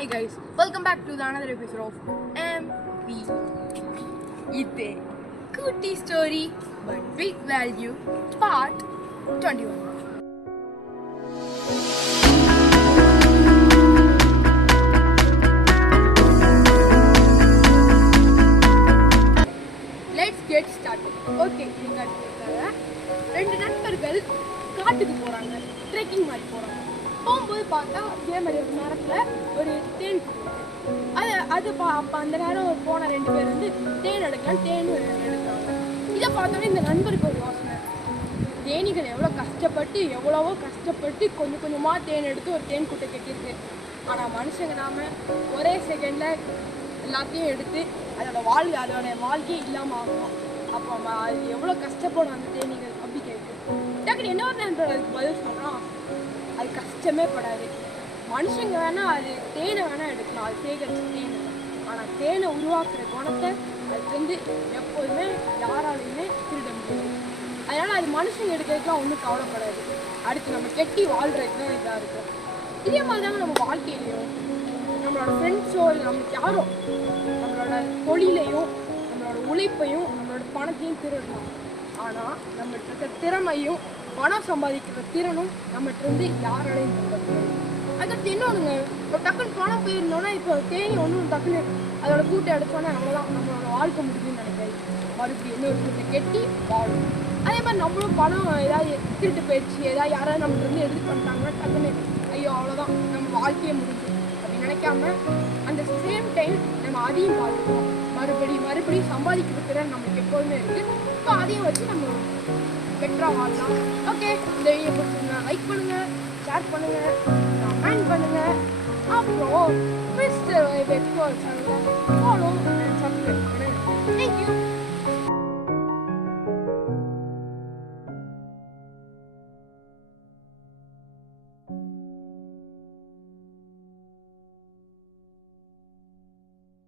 Hi guys, welcome back to the another episode of MP. It's a cutie story but big value, part 21. Let's get started. Okay, ரெண்டு நண்பர்கள் காட்டுக்கு போறாங்க, trekking மாதிரி போறாங்க. போகும்போது பார்த்தா இதே மாதிரி ஒரு மரத்தில் ஒரு தேன் அப்போ அந்த நேரம் போன ரெண்டு பேர் வந்து தேன் எடுக்கலாம், தேன் எடுக்கிறாங்க. இதை பார்த்தோன்னே இந்த நண்பருக்கு ஒரு யோசனை, தேனிகள் எவ்வளவோ கஷ்டப்பட்டு கொஞ்சம் கொஞ்சமாக தேன் எடுத்து ஒரு தேன் கூட்டை கட்டியிருக்கு. ஆனால் மனுஷங்க நாம ஒரே செகண்டில் எல்லாத்தையும் எடுத்து அதோட வாழ்க்கையே இல்லாமல் ஆகும். அப்போ அது எவ்வளோ கஷ்டப்படும் அந்த தேனிகள் அப்படி கேட்கு. டக்குனு என்ன ஒரு நண்பர் அதுக்கு பதில் சொல்கிறான், அது கஷ்டமே படாது. மனுஷங்க வேணால் அது தேனை வேணால் எடுக்கலாம், அது சேகரிச்சு தேனை. ஆனால் தேனை உருவாக்குற குணத்தை அதுலேருந்து எப்போதுமே யாராலையுமே திருட முடியாது. அதனால் அது மனுஷங்க எடுக்கிறதுக்குலாம் ஒன்றும் கவலைப்படாது. அடுத்து நம்ம கெட்டி வாழ்கிறதுக்கு தான் இதாக இருக்கும். இதே மாதிரி தாங்க நம்ம வாழ்க்கையிலையும் நம்மளோட ஃப்ரெண்ட்ஸோ இல்லை நம்மளுக்கு யாரோ நம்மளோட தொழிலையும் நம்மளோட உழைப்பையும் நம்மளோட பணத்தையும் திருடலாம். ஆனால் நம்மகிட்ட இருக்க திறமையும் பணம் சம்பாதிக்கிற திறனும் நம்மகிட்ட யாராலையும் திருட. அதுக்கு இன்னொன்றுங்க, இப்போ டக்குன்னு பணம் போயிருந்தோன்னா இப்போ தேனி ஒன்றும் டக்குன்னு அதோட கூட்டை எடுத்தோன்னா அவ்வளோதான், நம்மளோட வாழ்க்கை முடியும்னு நினைக்காது. மறுபடியும் இன்னொரு கூட்டை கெட்டி வாழும். அதே மாதிரி நம்மளும் பணம் ஏதாவது திருட்டு போயிடுச்சு, ஏதாவது யாராவது நம்மகிட்ட எடுத்து பண்ணிட்டாங்கன்னா டக்குன்னு ஐயோ அவ்வளோதான் நம்ம வாழ்க்கையே முடியும் அப்படின்னு நினைக்காம அந்த சேம் டைம் நம்ம அதையும் பார்த்துக்கணும். மறுபடியும் சம்பாதிக்கிற திறன் நம்மளுக்கு எப்போதுமே இருக்குது. ஸோ அதையும் வச்சு நம்ம பெட்டராக வாழலாம். ஓகே, இந்த வீடியோ பிடிச்சிருந்தா லைக் பண்ணுங்கள், ஷேர் பண்ணுங்கள், கமெண்ட் பண்ணுங்கள். அப்புறம் மிஸ்டர் வைப் எக்ஸ்ப்ளோர் சேனலை ஃபாலோ அண்ட் சப்ஸ்கிரைப்